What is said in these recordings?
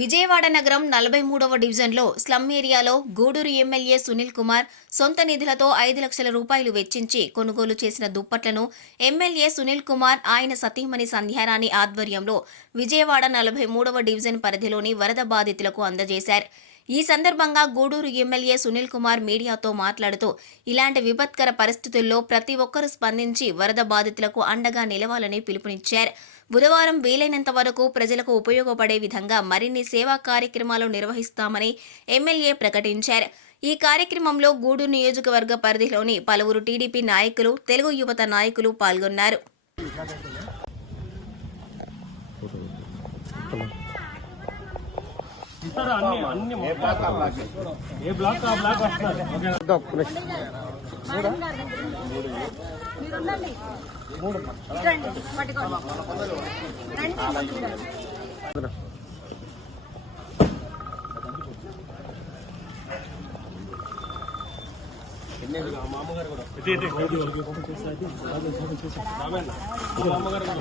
విజయవాడ నగరం 43వ డివిజన్లో స్లమ్ ఏరియాలో గూడూరు ఎమ్మెల్యే సునీల్ కుమార్ సొంత నిధులతో 5 లక్షల రూపాయలు వెచ్చించి కొనుగోలు చేసిన దుప్పట్లను ఎమ్మెల్యే సునీల్ కుమార్ ఆయన సతీమణి సంధ్యారాణి ఆధ్వర్యంలో విజయవాడ 43వ డివిజన్ పరిధిలోని వరద బాధితులకు అందజేశారు. ఈ సందర్భంగా గూడూరు ఎమ్మెల్యే సునీల్ కుమార్ మీడియాతో మాట్లాడుతూ ఇలాంటి విపత్కర పరిస్థితుల్లో ప్రతి ఒక్కరూ స్పందించి వరద బాధితులకు అండగా నిలవాలని పిలుపునిచ్చారు. బుధవారం వీలైనంత వరకు ప్రజలకు ఉపయోగపడే విధంగా మరిన్ని సేవా కార్యక్రమాలు నిర్వహిస్తామని ఎమ్మెల్యే ప్రకటించారు. ఈ కార్యక్రమంలో గూడూరు నియోజకవర్గ పరిధిలోని పలువురు టీడీపీ నాయకులు, తెలుగు యువత నాయకులు పాల్గొన్నారు.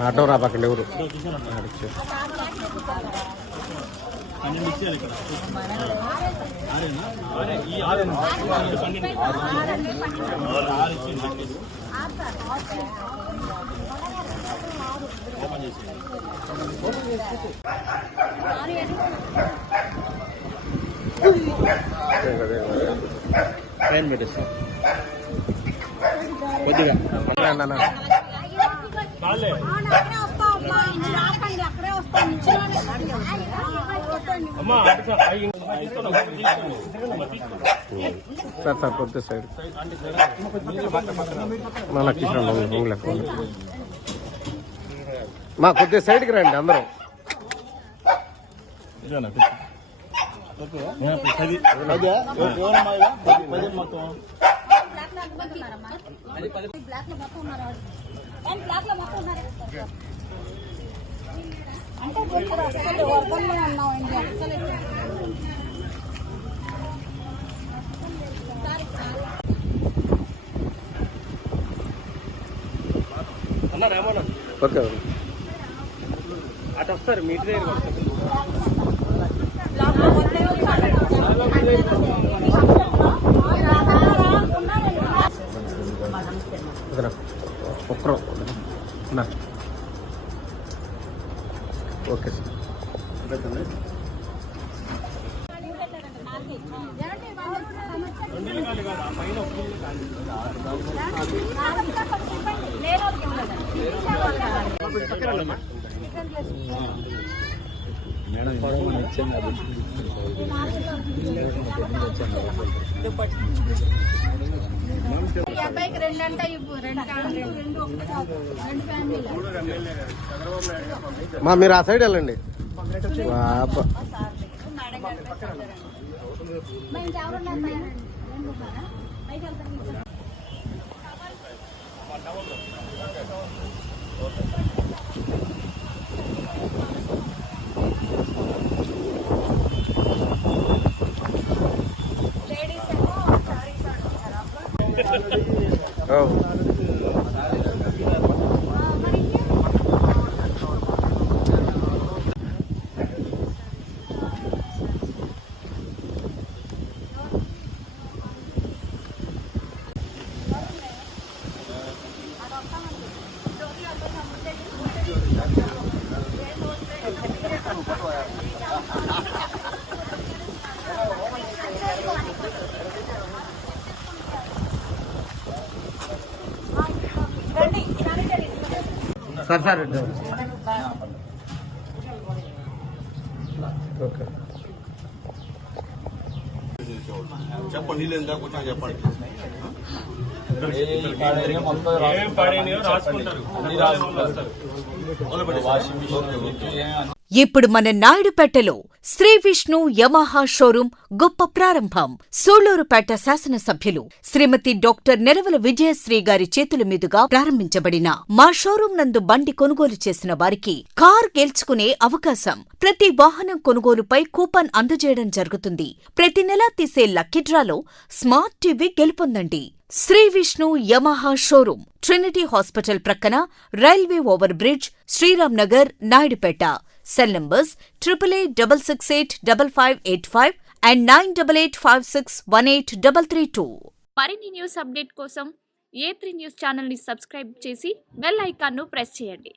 ఆటో రాపకండి ఎవరు కొద్దిగా సార్ కొద్ది సైడ్ మా కొద్దిగా సైడ్కి రండి అందరూ. ఓకే అటు వస్తారు మీ ఇంటి దగ్గర ఒక్కరు ఓకే సార్. మా మీరు ఆ సైడ్ వెళ్ళండి. సార్ సార్ ఓకే చెప్పండి. నీళ్ళు ఎంత కొంచెం చెప్పండి. ఇప్పుడు మన నాయుడుపేటలో శ్రీ విష్ణు యమహా షోరూం గొప్ప ప్రారంభం. సూళ్లూరుపేట శాసనసభ్యులు శ్రీమతి డాక్టర్ నెరవల విజయశ్రీ గారి చేతుల మీదుగా ప్రారంభించబడిన మా షోరూం నందు బండి కొనుగోలు చేసిన వారికి కార్ గెలుచుకునే అవకాశం. ప్రతి వాహనం కొనుగోలుపై కూపన్ అందజేయడం జరుగుతుంది. ప్రతి నెలా తీసే లక్కీ డ్రాలో స్మార్ట్ టీవీ గెలుపొందండి. Shri Vishnu Yamaha showroom Trinity hospital ప్రక్కన railway over bridge, Sriram Nagar, Naidupeta. Cell numbers 8886685585 and 9885618332. మరిన్ని న్యూస్ అప్డేట్ కోసం A3 న్యూస్ ఛానల్ని సబ్స్క్రైబ్ చేసి బెల్ ఐకాన్ను ప్రెస్ చేయండి.